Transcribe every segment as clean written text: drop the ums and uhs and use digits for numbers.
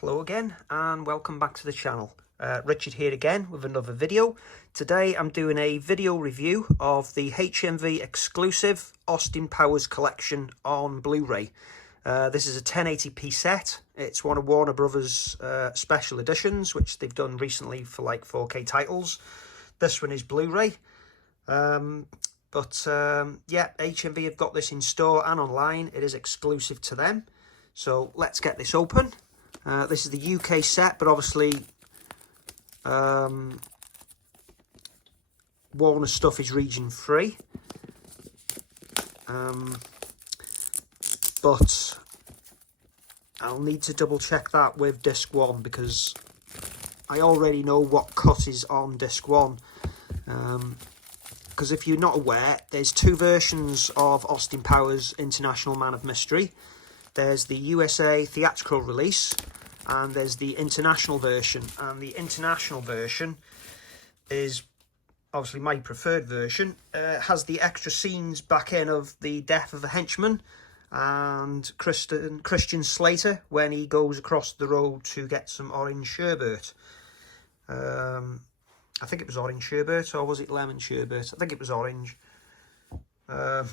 Hello again and welcome back to the channel. Richard here again with another video. Today I'm doing a video review of the HMV exclusive Austin Powers collection on Blu-ray. This is a 1080p set. It's one of Warner Brothers special editions which they've done recently for like 4K titles. This one is Blu-ray. Yeah, HMV have got this in store and online. It is exclusive to them. So let's get this open. This is the UK set, but obviously Warner stuff is region free. But I'll need to double check that with disc 1 because I already know what cut is on disc 1. Because if you're not aware, there's two versions of Austin Powers International Man of Mystery. There's the USA theatrical release and there's the international version, and the international version is obviously my preferred version. Has the extra scenes back in of the death of the henchman and Christian Slater when he goes across the road to get some orange sherbet. I think it was orange sherbet, or was it lemon sherbet? I think it was orange. Yeah,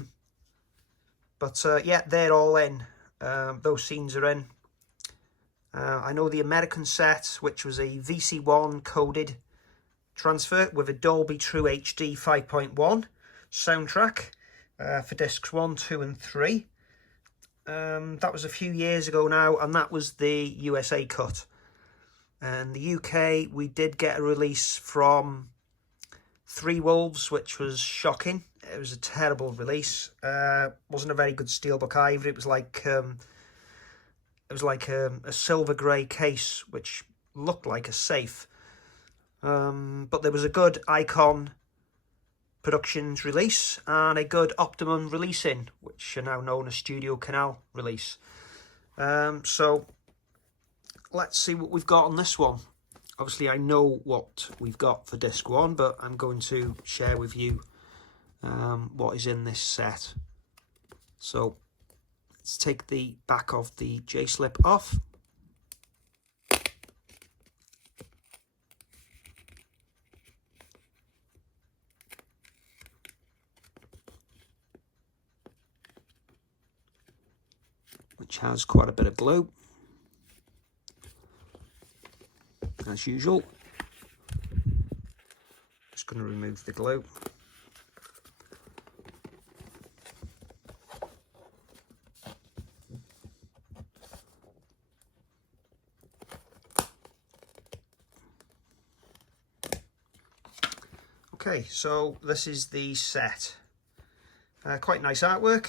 they're all in. Those scenes are in. I know the American set, which was a VC1 coded transfer with a Dolby True HD 5.1 soundtrack for discs 1, 2 and 3. That was a few years ago now, and that was the USA cut. And the UK, we did get a release from Three Wolves, which was shocking. It was a terrible release. Wasn't a very good steelbook either. It was like a silver grey case, which looked like a safe. But there was a good Icon Productions release and a good Optimum releasing, which are now known as Studio Canal release. So let's see what we've got on this one. Obviously, I know what we've got for disc 1, but I'm going to share with you what is in this set. So let's take the back of the J-slip off. Which has quite a bit of glue, as usual. Just going to remove the glue. Okay, so this is the set. Quite nice artwork.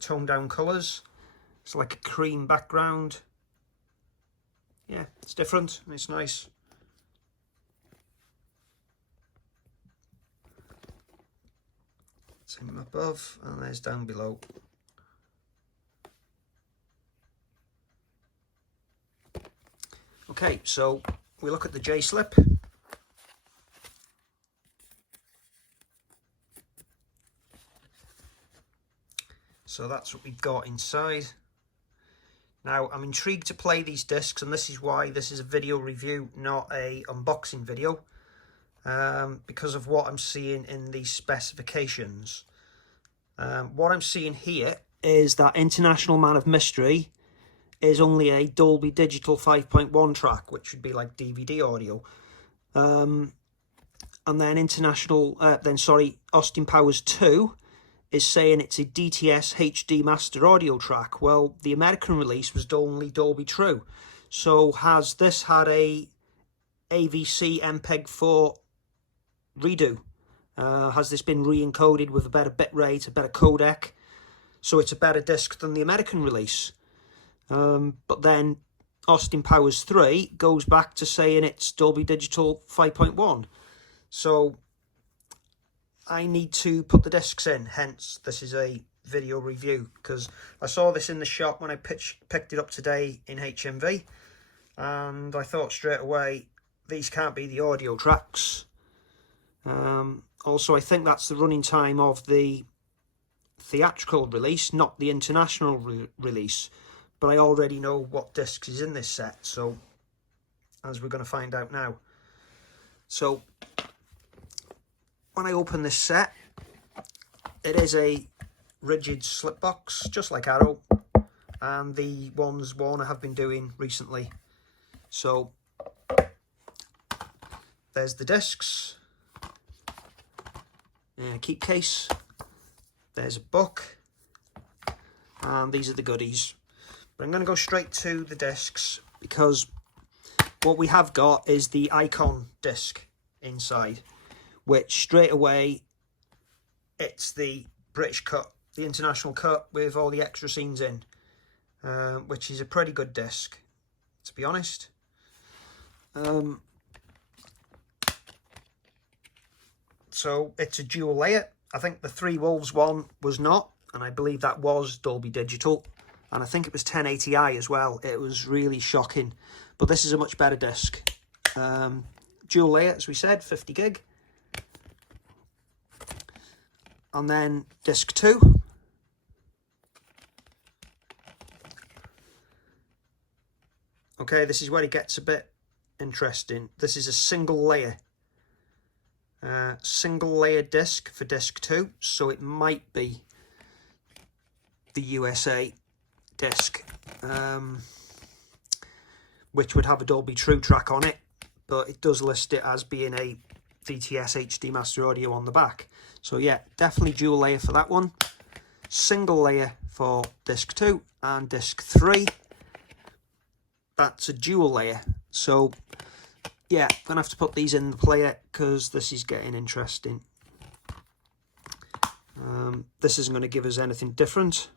Toned down colours. It's like a cream background. Yeah, it's different and it's nice. Same above and there's down below. Okay, so we look at the J-slip. So that's what we've got inside. Now, I'm intrigued to play these discs, and this is why this is a video review, not a unboxing video, because of what I'm seeing in these specifications. What I'm seeing here is that International Man of Mystery is only a Dolby Digital 5.1 track, which would be like DVD audio. And then Austin Powers 2 is saying it's a DTS HD master audio track. Well, the American release was only Dolby True. So has this had a AVC MPEG-4 redo? Has this been re-encoded with a better bitrate, a better codec? So it's a better disc than the American release. But then Austin Powers 3 goes back to saying it's Dolby Digital 5.1. So I need to put the discs in, hence this is a video review, because I saw this in the shop when I picked it up today in HMV, and I thought straight away, these can't be the audio tracks. Also, I think that's the running time of the theatrical release, not the international release, but I already know what discs is in this set, so as we're going to find out now. So when I open this set, it is a rigid slip box, just like Arrow, and the ones Warner have been doing recently. So there's the discs, keep case, there's a book, and these are the goodies. But I'm going to go straight to the discs, because what we have got is the Icon disc inside, which straight away, it's the British cut, the international cut with all the extra scenes in, which is a pretty good disc, to be honest. So it's a dual layer. I think the Three Wolves one was not, and I believe that was Dolby Digital, and I think it was 1080i as well. It was really shocking, but this is a much better disc. Dual layer, as we said, 50 gig. And then disc 2. Okay, this is where it gets a bit interesting. This is a single layer disc for disc 2, so it might be the USA disc, which would have a Dolby True track on it, but it does list it as being a DTS HD Master Audio on the back. So yeah, definitely dual layer for that one. Single layer for disc 2, and disc 3, that's a dual layer. So yeah, I'm gonna have to put these in the player because this is getting interesting. This isn't going to give us anything different.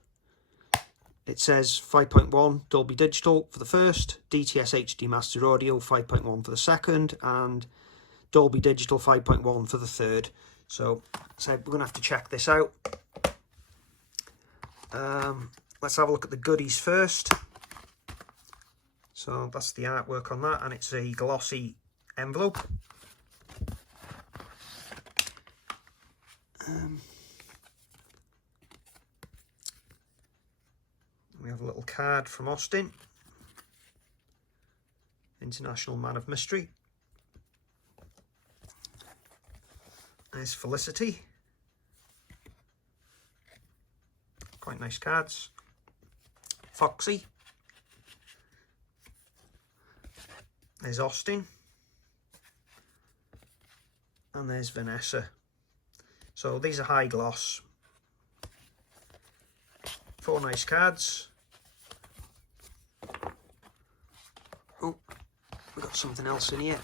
It says 5.1 Dolby Digital for the first, DTS HD Master Audio 5.1 for the second, and Dolby Digital 5.1 for the third. So we're going to have to check this out. Let's have a look at the goodies first. So that's the artwork on that, and it's a glossy envelope. We have a little card from Austin, International Man of Mystery. There's Felicity. Quite nice cards. Foxy. There's Austin. And there's Vanessa. So these are high gloss. 4 nice cards. Oh, we've got something else in here.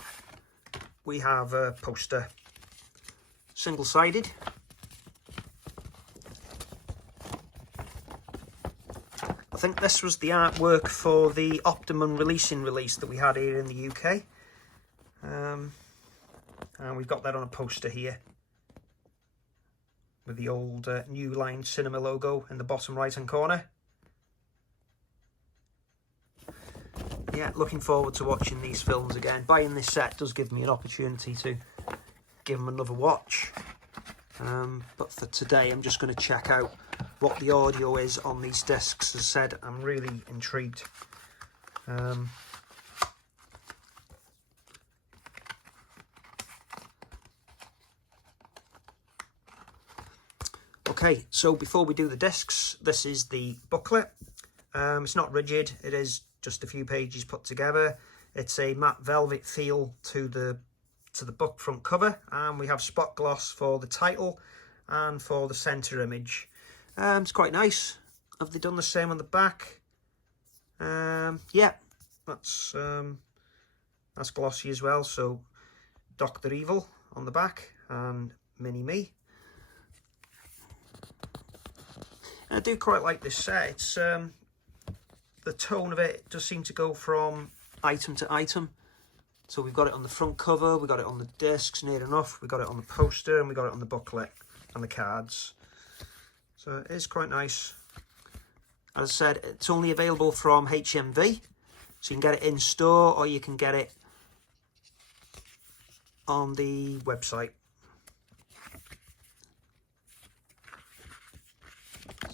We have a poster. Single-sided. I think this was the artwork for the Optimum release that we had here in the UK. And we've got that on a poster here with the old New Line Cinema logo in the bottom right hand corner. Yeah, looking forward to watching these films again. Buying this set does give me an opportunity to give them another watch. But for today, I'm just going to check out what the audio is on these discs. As I said, I'm really intrigued. Okay, so before we do the discs, this is the booklet. It's not rigid, it is just a few pages put together. It's a matte velvet feel to the book front cover, and we have spot gloss for the title and for the center image. It's quite nice. Have they done the same on the back? Yeah, that's glossy as well. So Dr. Evil on the back and Mini Me. I do quite like this set. It's the tone of it does seem to go from item to item. So we've got it on the front cover, we got it on the discs near enough, we got it on the poster, and we got it on the booklet and the cards. So it is quite nice. As I said, it's only available from HMV, so you can get it in store or you can get it on the website.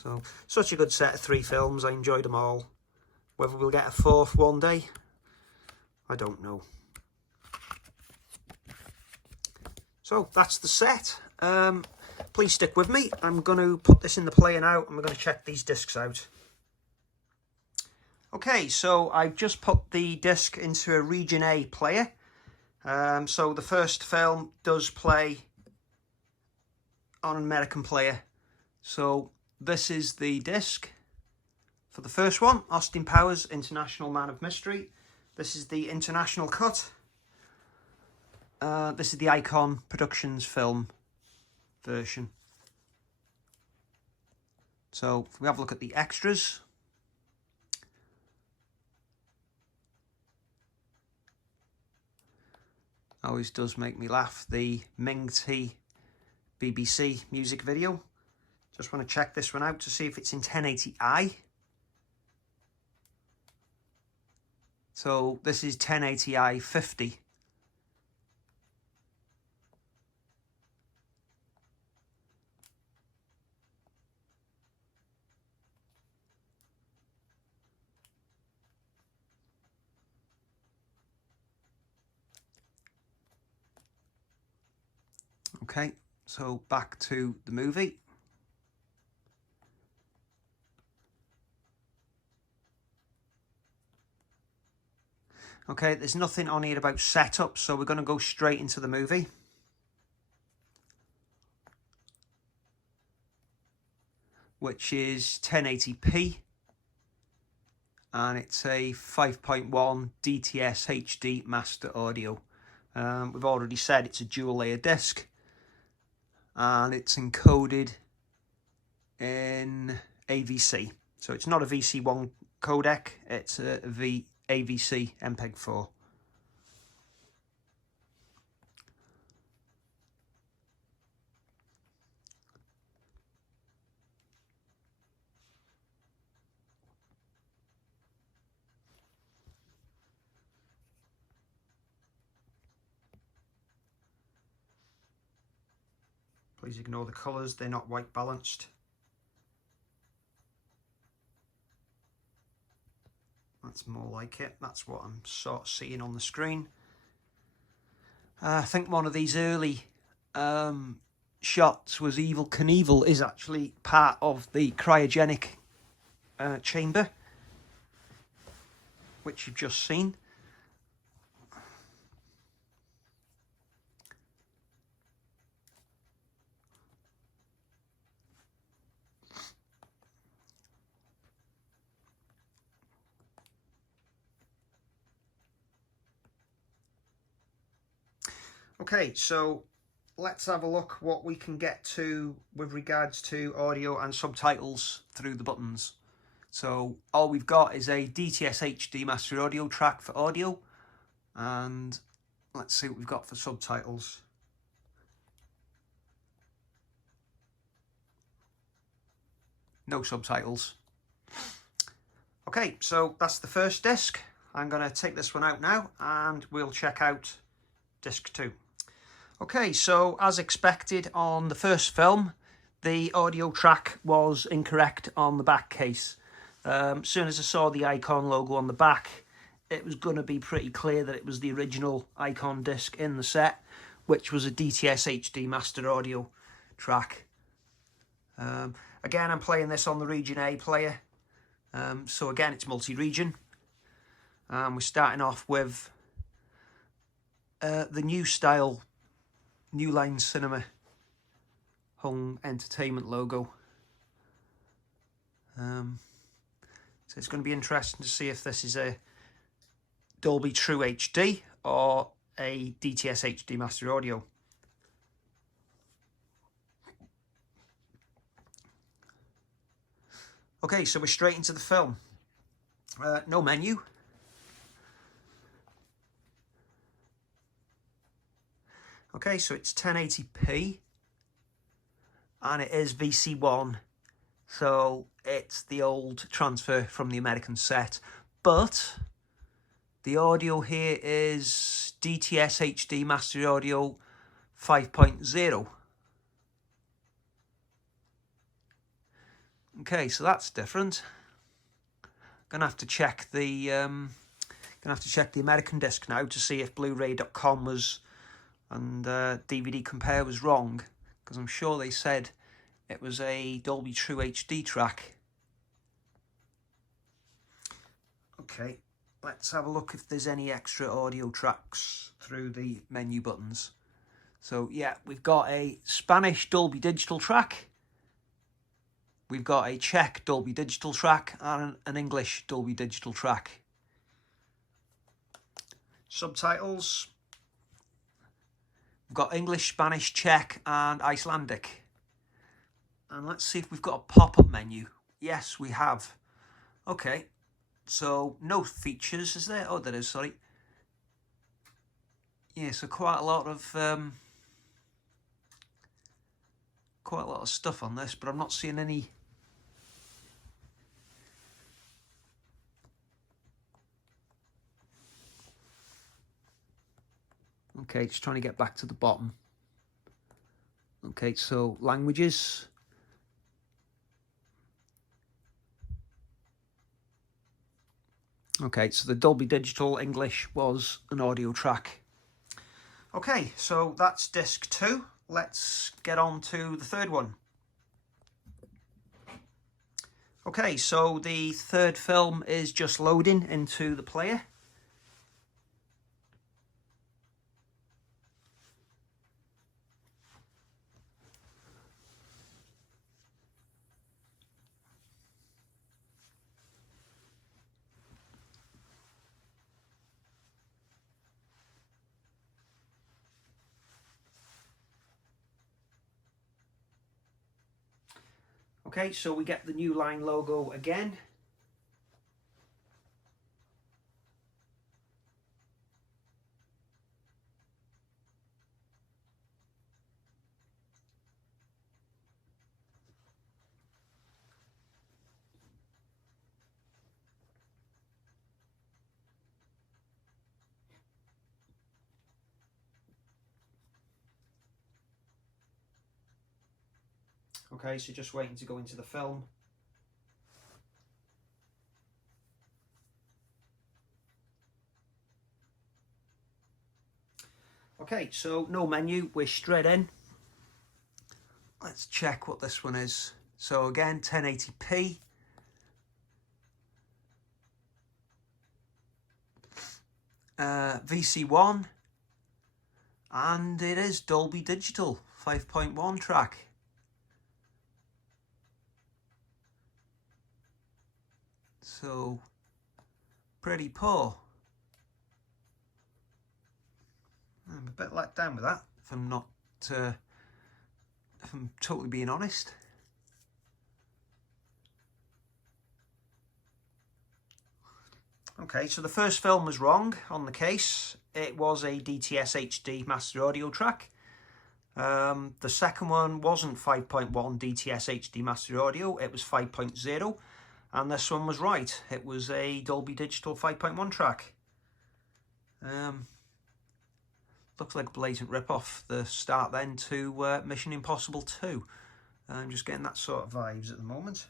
So, such a good set of 3 films. I enjoyed them all. Whether we'll get a fourth one day, I don't know. So that's the set. Please stick with me. I'm going to put this in the player now and we're going to check these discs out. Okay, so I've just put the disc into a Region A player. So the first film does play on an American player. So this is the disc for the first one, Austin Powers, International Man of Mystery. This is the international cut. This is the Icon Productions film version. So if we have a look at the extras. Always does make me laugh, the Ming T BBC music video. Just want to check this one out to see if it's in 1080i. So this is 1080i 50. Okay, so back to the movie. Okay, there's nothing on here about setup, so we're going to go straight into the movie. Which is 1080p. And it's a 5.1 DTS HD master audio. We've already said it's a dual layer disc. And it's encoded in AVC. So it's not a VC1 codec, it's a AVC MPEG-4. Please ignore the colours, they're not white balanced. That's more like it, that's what I'm sort of seeing on the screen. I think one of these early shots was Evel Knievel is actually part of the cryogenic chamber, which you've just seen. Okay, so let's have a look what we can get to with regards to audio and subtitles through the buttons. So all we've got is a DTS HD master audio track for audio, and let's see what we've got for subtitles. No subtitles. Okay, so that's the first disc. I'm going to take this one out now and we'll check out disc 2. Okay, so as expected on the first film, the audio track was incorrect on the back case. As soon as I saw the Icon logo on the back, it was going to be pretty clear that it was the original Icon disc in the set, which was a DTS HD master audio track. Again, I'm playing this on the Region A player, so again it's multi-region. We're starting off with the new style New Line Cinema Home Entertainment logo. So it's going to be interesting to see if this is a Dolby True HD or a DTS HD Master Audio. Okay, so we're straight into the film. No menu. Okay, so it's 1080p and it is VC1, so it's the old transfer from the American set, but the audio here is DTS HD Master Audio 5.0. Okay, so that's different. Gonna have to check the American disc now to see if Blu-ray.com was and DVD Compare was wrong, because I'm sure they said it was a Dolby True HD track. Okay, let's have a look if there's any extra audio tracks through the menu buttons. So yeah, we've got a Spanish Dolby Digital track, we've got a Czech Dolby Digital track, and an English Dolby Digital track. Subtitles, we've got English, Spanish, Czech and Icelandic. And let's see if we've got a pop-up menu. Yes, we have. Okay, so no features, is there? Oh, there is, sorry. Yeah, so quite a lot of stuff on this, but I'm not seeing any. Okay, just trying to get back to the bottom. Okay, so languages. Okay, so the Dolby Digital English was an audio track. Okay, so that's disc 2. Let's get on to the third one. Okay, so the third film is just loading into the player. Okay, so we get the New Line logo again. Okay, so just waiting to go into the film. Okay, so no menu, we're straight in. Let's check what this one is. So again, 1080p. VC1. And it is Dolby Digital 5.1 track. So, pretty poor. I'm a bit let down with that, if I'm not, if I'm totally being honest. Okay, so the first film was wrong on the case. It was a DTS HD master audio track. The second one wasn't 5.1 DTS HD master audio, it was 5.0. And this one was right. It was a Dolby Digital 5.1 track. Looks like a blatant rip-off, the start then to Mission Impossible 2. I'm just getting that sort of vibes at the moment.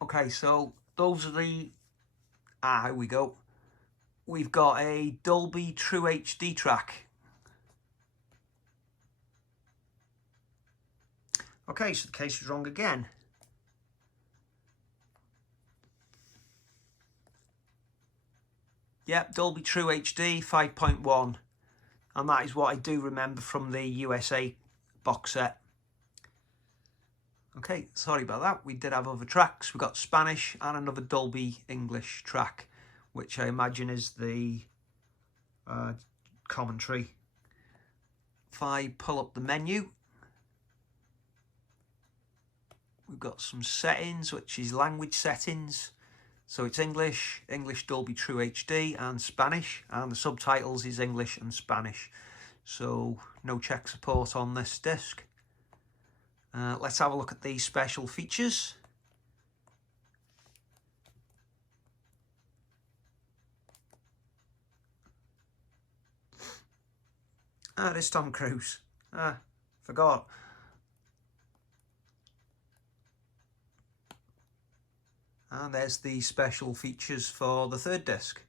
Okay, so those are the... here we go. We've got a Dolby True HD track. Okay, so the case was wrong again. Yep, Dolby True HD 5.1. And that is what I do remember from the USA box set. Okay, sorry about that. We did have other tracks. We got Spanish and another Dolby English track, which I imagine is the commentary. If I pull up the menu, we've got some settings, which is language settings. So it's English, English Dolby True HD and Spanish, and the subtitles is English and Spanish. So no Czech support on this disc. Let's have a look at these special features. Ah, there's Tom Cruise. Ah, forgot. And there's the special features for the third disc.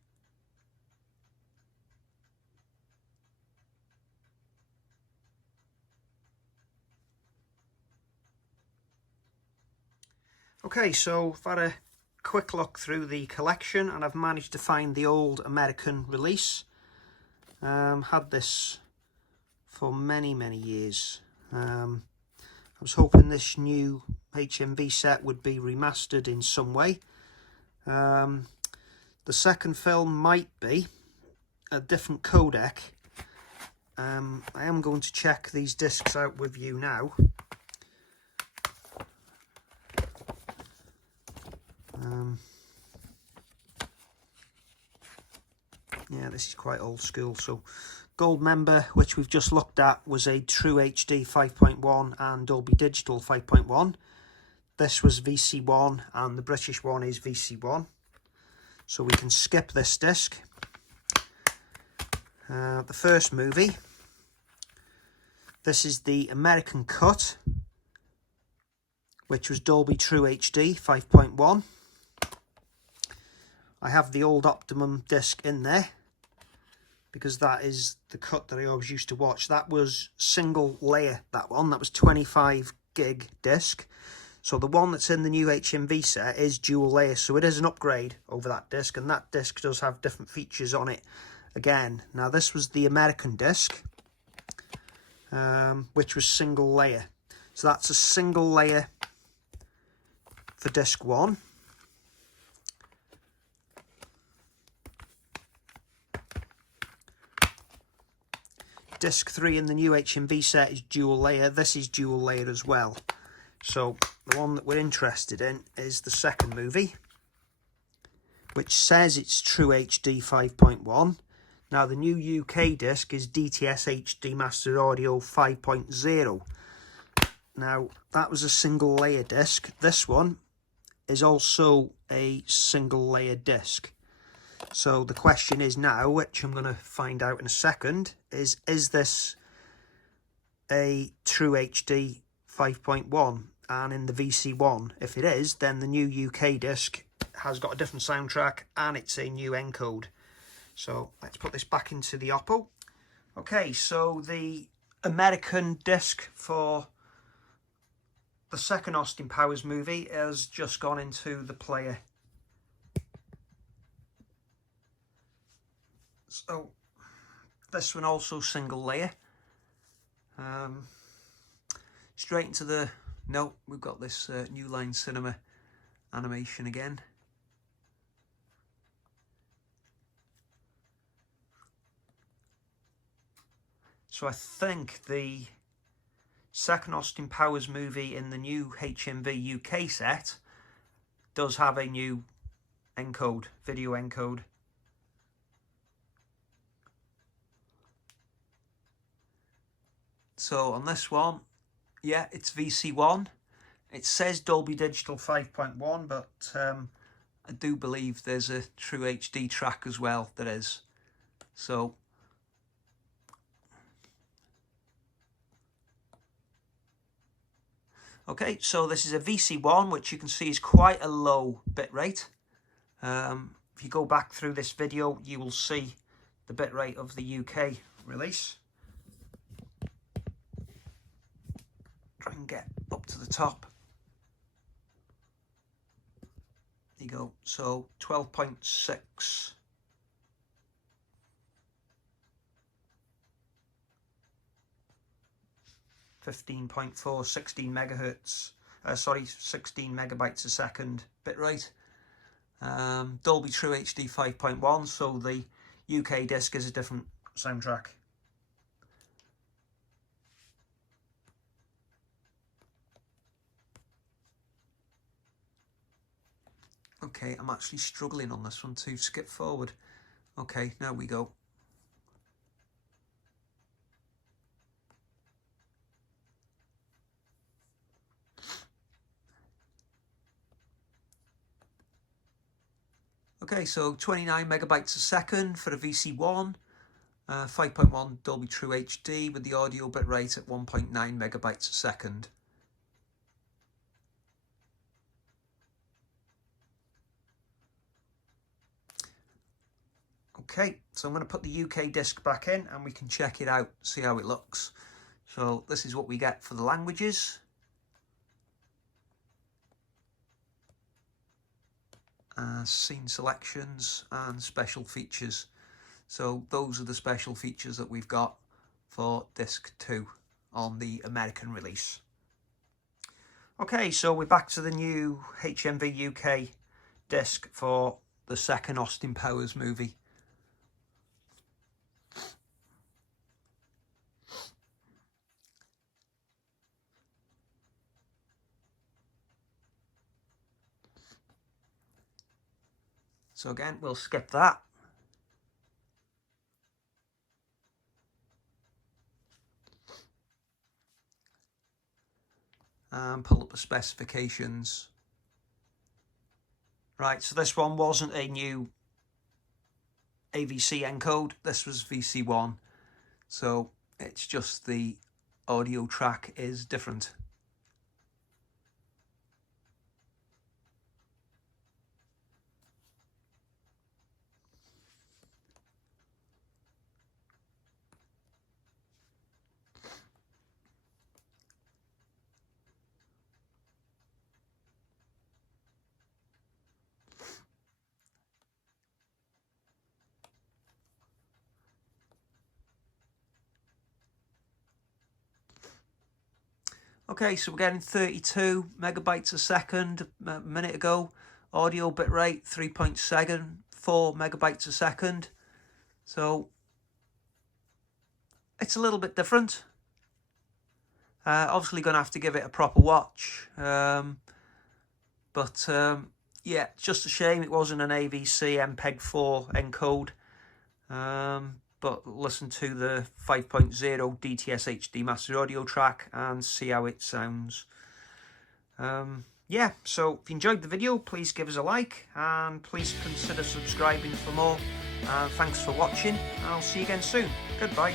Okay, so I've had a quick look through the collection and I've managed to find the old American release. Had this for many years. I was hoping this new HMV set would be remastered in some way. The second film might be a different codec. I am going to check these discs out with you now. Yeah, this is quite old school. So Gold Member, which we've just looked at, was a True HD 5.1 and Dolby Digital 5.1. This was VC1 and the British one is VC1. So we can skip this disc. The first movie. This is the American cut, which was Dolby True HD 5.1. I have the old Optimum disc in there because that is the cut that I always used to watch. That was single layer, that one. That was 25 gig disc. So the one that's in the new HMV set is dual layer. So it is an upgrade over that disc, and that disc does have different features on it again. Now this was the American disc, which was single layer. So that's a single layer for disc 1. Disc 3 in the new HMV set is dual layer. This is dual layer as well. So the one that we're interested in is the second movie, which says it's True HD 5.1. Now the new UK disc is DTS HD Master Audio 5.0. Now that was a single layer disc. This one is also a single layer disc. So the question is now, which I'm going to find out in a second, is this a True HD 5.1 and in the VC1? If it is, then the new UK disc has got a different soundtrack and it's a new encode. So let's put this back into the Oppo. Okay, so the American disc for the second Austin Powers movie has just gone into the player. So this one also single layer. Straight into the... No, we've got this New Line Cinema animation again. So I think the second Austin Powers movie in the new HMV UK set does have a new encode, video encode. So on this one, yeah, it's VC1. It says Dolby Digital 5.1, but I do believe there's a True HD track as well, there is. So okay, so this is a VC1, which you can see is quite a low bitrate. If you go back through this video, you will see the bitrate of the UK release. Try and get up to the top. There you go. So 12.6. 15.4, 16 megahertz. 16 megabytes a second bitrate. Dolby True HD 5.1. So the UK disc is a different soundtrack. Okay, I'm actually struggling on this one to skip forward. Okay, now we go. Okay, so 29 megabytes a second for a VC1, 5.1 Dolby True HD with the audio bitrate at 1.9 megabytes a second. Okay, so I'm going to put the UK disc back in and we can check it out, see how it looks. So this is what we get for the languages. Scene selections and special features. So those are the special features that we've got for disc 2 on the American release. Okay, so we're back to the new HMV UK disc for the second Austin Powers movie. So again, we'll skip that. And pull up the specifications. Right, so this one wasn't a new AVC encode, this was VC1. So it's just the audio track is different. Okay, so we're getting 32 megabytes a second a minute ago. Audio bitrate 3.74 megabytes a second. So it's a little bit different. Obviously going to have to give it a proper watch. Yeah, it's just a shame it wasn't an AVC MPEG-4 encode. But listen to the 5.0 DTS HD master audio track and see how it sounds. Yeah, so if you enjoyed the video, please give us a like and please consider subscribing for more. Thanks for watching. I'll see you again soon. Goodbye.